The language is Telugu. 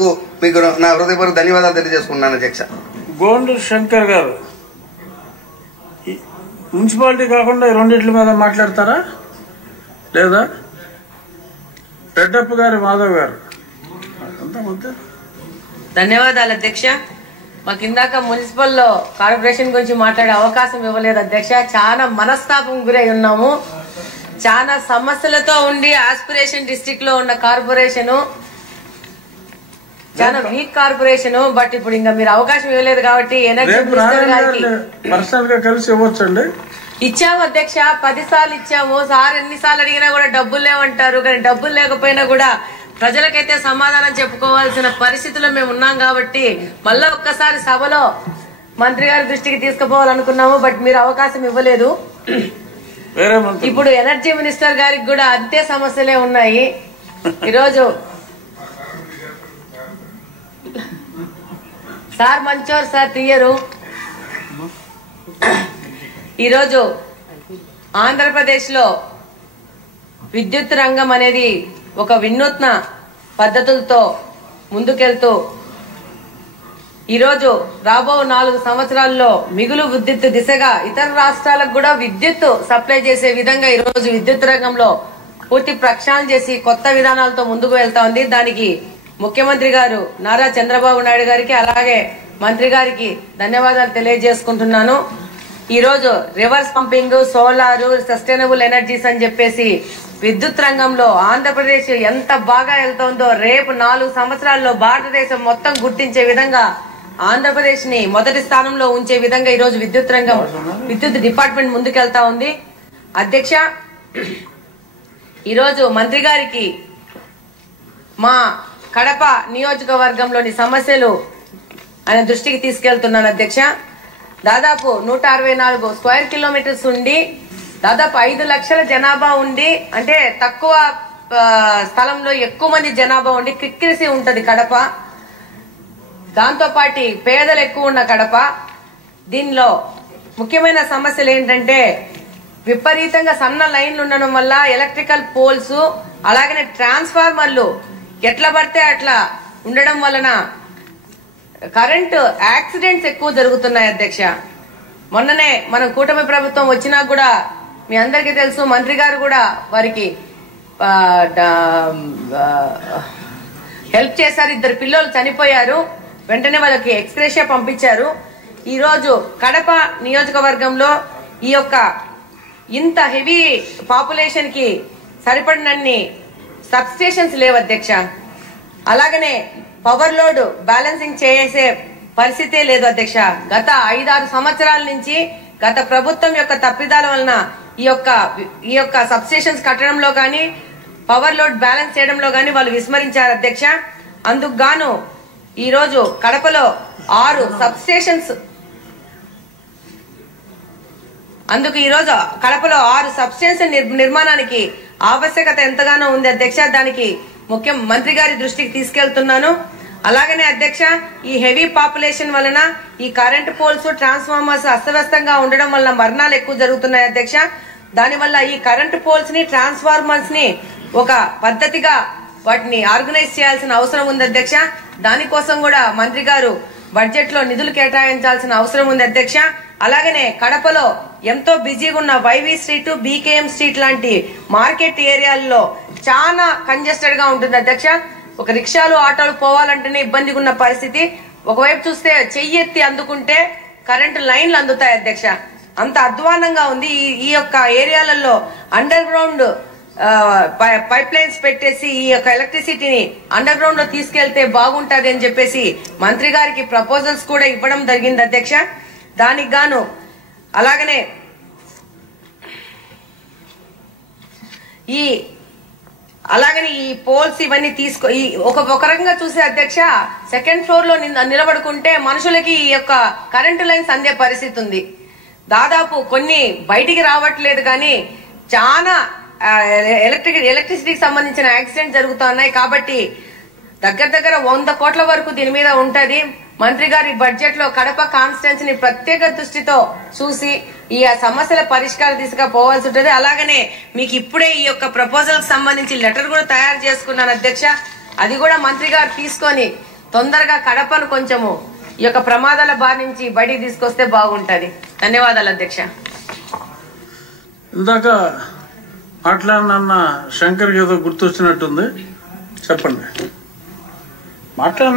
ఇచ్చినందుకు మీకు నా హృదయపూర్వక ధన్యవాదాలు తెలియజేసుకున్నాను అధ్యక్ష. గోండు శంకర్ గారు మున్సిపాలిటీ కాకుండా ఈ రెండింటి మీద మాట్లాడతారా లేదా? రెడ్డప్ప గారు, మాధవ్ గారు. ధన్యవాదాలు అధ్యక్ష. మాకు ఇందాక మున్సిపల్లో కార్పొరేషన్ గురించి మాట్లాడే అవకాశం ఇవ్వలేదు అధ్యక్ష. చాలా మనస్తాపం గురై ఉన్నాము. చాలా సమస్యలతో ఉండి ఆస్పిరేషన్ డిస్ట్రిక్ట్ లో ఉన్న కార్పొరేషన్ చాలా వీక్ కార్పొరేషన్. బట్ ఇప్పుడు ఇంకా మీరు అవకాశం ఇవ్వలేదు కాబట్టి ఎనర్జీ మినిస్టర్ గారికి పర్సనల్ గా కలిసి ఇవ్వచ్చండి. ఇచ్చాము అధ్యక్ష, 10 సార్లు ఇచ్చాము. సార్ ఎన్నిసార్లు అడిగినా కూడా డబ్బులు లేవంటారు. కానీ డబ్బులు లేకపోయినా కూడా ప్రజలకైతే సమాధానం చెప్పుకోవాల్సిన పరిస్థితిలో మేము ఉన్నాం కాబట్టి మళ్ళా ఒక్కసారి సభలో మంత్రి గారి దృష్టికి తీసుకుపోవాలనుకున్నాము. బట్ మీరు అవకాశం ఇవ్వలేదు. ఇప్పుడు ఎనర్జీ మినిస్టర్ గారికి కూడా అంతే సమస్యలే ఉన్నాయి. ఈరోజు సార్ మంచోరు, సార్ తీయరు. ఈరోజు ఆంధ్రప్రదేశ్ లో విద్యుత్ రంగం అనేది ఒక వినూత్న పద్ధతులతో ముందుకెళ్తూ ఈరోజు రాబో 4 సంవత్సరాల్లో మిగులు విద్యుత్ దిశగా ఇతర రాష్ట్రాలకు కూడా విద్యుత్ సప్లై చేసే విధంగా ఈరోజు విద్యుత్ రంగంలో పూర్తి ప్రక్షాళన చేసి కొత్త విధానాలతో ముందుకు వెళ్తా ఉంది. దానికి ముఖ్యమంత్రి గారు నారా చంద్రబాబు నాయుడు గారికి అలాగే మంత్రి గారికి ధన్యవాదాలు తెలియజేసుకుంటున్నాను. ఈరోజు reverse pumping, solar, sustainable energies అని చెప్పేసి విద్యుత్ రంగంలో ఆంధ్రప్రదేశ్ ఎంత బాగా వెళ్తుందో రేపు 4 సంవత్సరాల్లో భారతదేశం మొత్తం గుర్తించే విధంగా ఆంధ్రప్రదేశ్ ని మొదటి స్థానంలో ఉంచే విధంగా ఈరోజు విద్యుత్ రంగం, విద్యుత్ డిపార్ట్మెంట్ ముందుకెళ్తా ఉంది. అధ్యక్ష, ఈరోజు మంత్రి గారికి మా కడప నియోజకవర్గంలోని సమస్యలు ఆయన దృష్టికి తీసుకెళ్తున్నాను అధ్యక్ష. దాదాపు 164 స్క్వేర్ కిలోమీటర్స్ ఉండి దాదాపు 5 లక్షల జనాభా ఉండి, అంటే తక్కువ స్థలంలో ఎక్కువ మంది జనాభా ఉండి క్రిక్కిరిసి ఉంటది కడప. దాంతో పాటు పేదలు ఎక్కువ ఉన్న కడప. దీనిలో ముఖ్యమైన సమస్యలు ఏంటంటే విపరీతంగా సన్న లైన్లు ఉండడం వల్ల ఎలక్ట్రికల్ పోల్స్ అలాగనే ట్రాన్స్ఫార్మర్లు ఎట్లా పడితే అట్లా ఉండడం వలన కరెంటు యాక్సిడెంట్స్ ఎక్కువ జరుగుతున్నాయి అధ్యక్ష. మొన్ననే మనం కూటమి ప్రభుత్వం వచ్చినా కూడా మీ అందరికీ తెలుసు, మంత్రి గారు కూడా వారికి హెల్ప్ చేశారు. 2 పిల్లలు చనిపోయారు, వెంటనే వాళ్ళకి ఎక్స్గ్రేషియా పంపించారు. ఈ రోజు కడప నియోజకవర్గంలో ఈ యొక్క ఇంత హెవీ పాపులేషన్ కి సరిపడినన్ని సబ్ స్టేషన్స్ లేవు అధ్యక్ష. అలాగనే పవర్ లోడ్ బ్యాలెన్సింగ్ చేసే పరిస్థితే లేదు అధ్యక్ష. గత 5-6 సంవత్సరాల నుంచి గత ప్రభుత్వం యొక్క తప్పిదాల వలన ఈ యొక్క సబ్ స్టేషన్స్ కట్టడంలో గానీ పవర్ లోడ్ బ్యాలెన్స్ చేయడంలో గానీ వాళ్ళు విస్మరించారు అధ్యక్ష. అందుకు గాను ఈ రోజు కడపలో 6 సబ్ స్టేషన్స్ నిర్మాణానికి ఆవశ్యకత ఎంతగానో ఉంది అధ్యక్ష. దానికి మంత్రి గారి దృష్టికి తీసుకెళ్తున్నాను. అలాగనే అధ్యక్ష, ఈ హెవీ పాపులేషన్ వలన ఈ కరెంట్ పోల్స్, ట్రాన్స్ఫార్మర్స్ అస్తవ్యస్తంగా ఉండడం వల్ల మరణాలు ఎక్కువ జరుగుతున్నాయి అధ్యక్ష. దానివల్ల ఈ కరెంట్ పోల్స్ ని, ట్రాన్స్ఫార్మర్స్ ని ఒక పద్ధతిగా వాటిని ఆర్గనైజ్ చేయాల్సిన అవసరం ఉంది అధ్యక్ష. దానికోసం కూడా మంత్రి గారు బడ్జెట్ లో నిధులు కేటాయించాల్సిన అవసరం ఉంది అధ్యక్ష. అలాగనే కడపలో ఎంతో బిజీగా ఉన్న వైవి స్ట్రీట్, బీకేఎం స్ట్రీట్ లాంటి మార్కెట్ ఏరియాల్లో చాలా కంజెస్టెడ్ గా ఉంటుంది అధ్యక్ష. ఒక రిక్షాలు, ఆటోలు పోవాలంటేనే ఇబ్బందిగా ఉన్న పరిస్థితి. ఒకవైపు చూస్తే చెయ్యెత్తి అందుకుంటే కరెంటు లైన్లు అందుతాయి అధ్యక్ష. అంత అధ్వానంగా ఉంది. ఈ యొక్క ఏరియాలలో అండర్ గ్రౌండ్ పైప్ లైన్స్ పెట్టేసి ఈ యొక్క ఎలక్ట్రిసిటీని అండర్ గ్రౌండ్ లో తీసుకెళ్తే బాగుంటది అని చెప్పేసి మంత్రి గారికి ప్రపోజల్స్ కూడా ఇవ్వడం జరిగింది అధ్యక్ష. దానికి గాను అలాగనే ఈ పోల్స్ ఇవన్నీ ఒక రకంగా చూసే అధ్యక్ష, 2nd ఫ్లోర్ లో నిలబడుకుంటే మనుషులకి ఈ యొక్క కరెంటు లైన్స్ అందే పరిస్థితి ఉంది. దాదాపు కొన్ని బయటికి రావట్లేదు కానీ చాలా ఎలక్ట్రిసిటీకి సంబంధించిన యాక్సిడెంట్ జరుగుతున్నాయి. కాబట్టి దగ్గర 100 కోట్ల వరకు దీని మీద ఉంటది. మంత్రి గారి బడ్జెట్ లో కడప కాన్స్టిట్యున్సీ ని ప్రత్యేక దృష్టితో చూసి ఈ సమస్యల పరిష్కార దిశగా పోవాల్సి ఉంటుంది. అలాగనే మీకు ఇప్పుడే ఈ యొక్క ప్రపోజల్ కి సంబంధించి లెటర్ కూడా తయారు చేసుకున్నాను అధ్యక్ష. అది కూడా మంత్రి గారు తీసుకొని తొందరగా కడపను కొంచెము ఈ యొక్క ప్రమాదాల బారి నుంచి బయటికి తీసుకొస్తే బాగుంటది. ధన్యవాదాలు అధ్యక్ష. ఇందాక మాట్లాడిన శంకర్కి ఏదో గుర్తొచ్చినట్టుంది, చెప్పండి. మాట్లాడిన